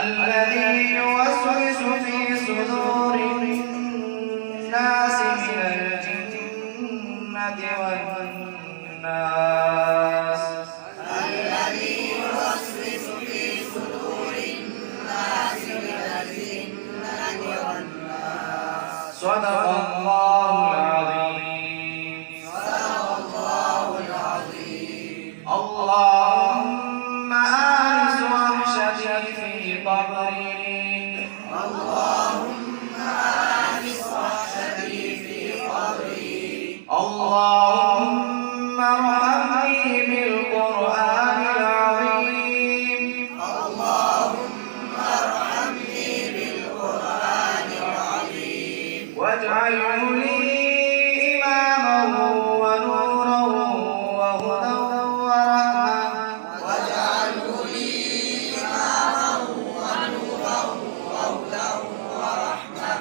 الذي يوسوس في صدور الناس من الجنة والناس. الذي يوسوس في صدور الناس من الجنة والناس. صدق الله العظيم. صدق الله العظيم. اللهم آنس وحشتي في قبري. اللهم آنس وحشتي في قبري. اللهم ارحمني بالقرآن العظيم. اللهم ارحمني بالقرآن العظيم. واجعله لي إماما ونورا وهدى ورحمة. واجعله لي إماما ونورا وهدى ورحمة.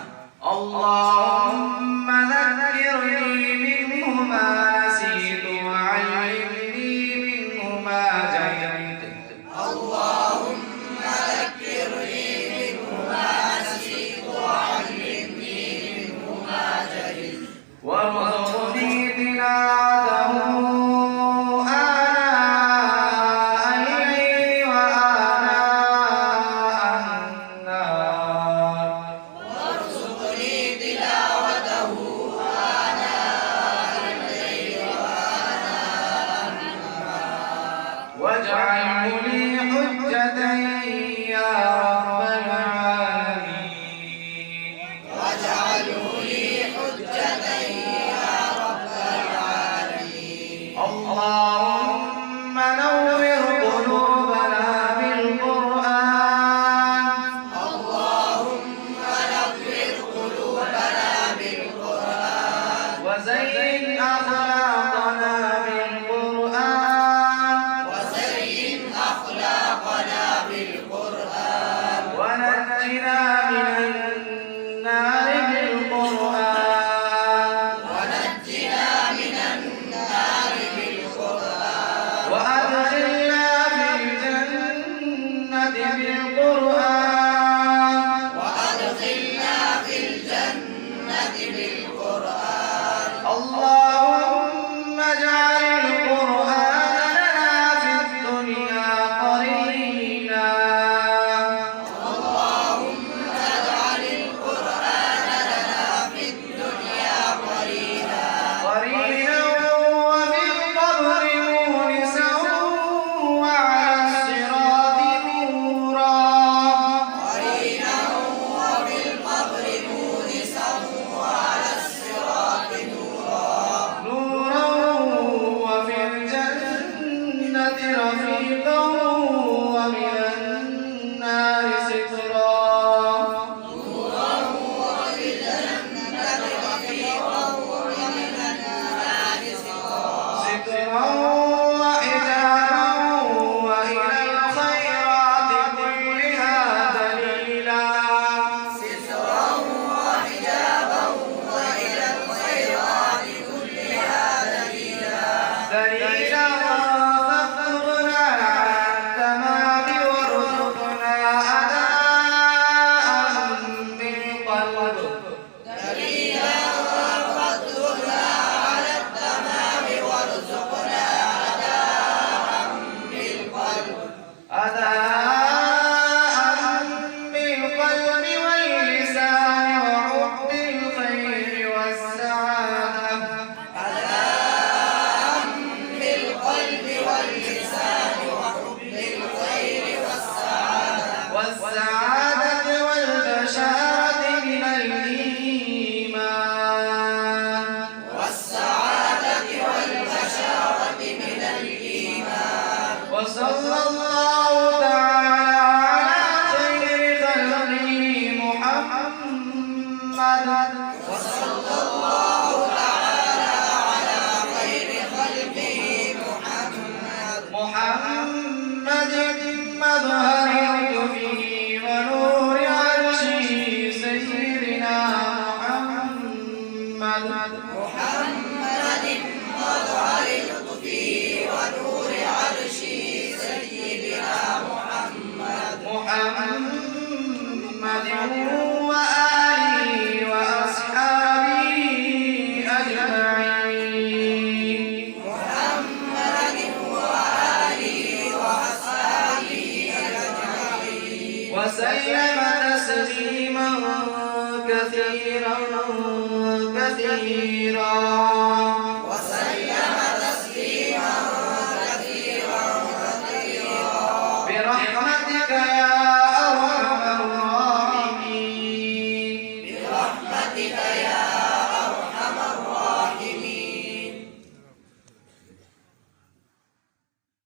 اللهم ذكرني منه ما نسيت وعلمني منه ما جهلت. اللهم ذكرني منه ما نسيت وعلمني منه ما جهلت. وارزقني تلاوته آناء الليل وآناء النهار. وارزقني تلاوته آناء الليل وآناء النهار. واجعله لي حجة يا رب العالمين. واجعله لي حجة يا رب العالمين. اللهم نور قلوبنا بالقرآن. اللهم نور قلوبنا بالقرآن. وزين أخلاقنا بالقرآن. وزين أخلاقنا بالقرآن. ونجنا من النار بالقرآن. ونجنا من النار بالقرآن. وأدخلنا في الجنة بالقرآن. وأدخلنا في الجنة بالقرآن. اللهم اجعل القرآن لنا في الدنيا قرينا. اللهم اجعل القرآن لنا في الدنيا قرينا. قرينا وفي القبر مونسا وعلى الصراط نورا. قرينا وفي القبر مونسا وعلى الصراط نورا. نورا وفي الجنة رفيقا ومن النار سترا. نورا وفي الجنة رفيقا ومن النار سترا. سترا وحجابا وإلى الخيرات كلها دليلا. سترا وحجابا وإلى الخيرات كلها دليلا. دليلا فاغفرنا عن التمام وارزقنا أداء بالقلب. دليلا فاغفرنا على التمام وارزقنا أداء بالقلب. أداء بالقلب واللسان وحب الخير والسعادة. أداء بالقلب واللسان وحب الخير والسعادة والبشارة من الإيمان. والسعادة والبشارة من الإيمان. وصلى الله تعالى على خير خلقه محمد. وصلى الله تعالى على خير خلقه محمد. محمد مظهر لطفه ونور عرشه سيدنا محمد. محمد مظهر لطفه ونور عرشه سيدنا محمد وآله وأصحابه أجمعين محمد وآله وأصحابه أجمعين وسلم تسليما كثيرا كثيرا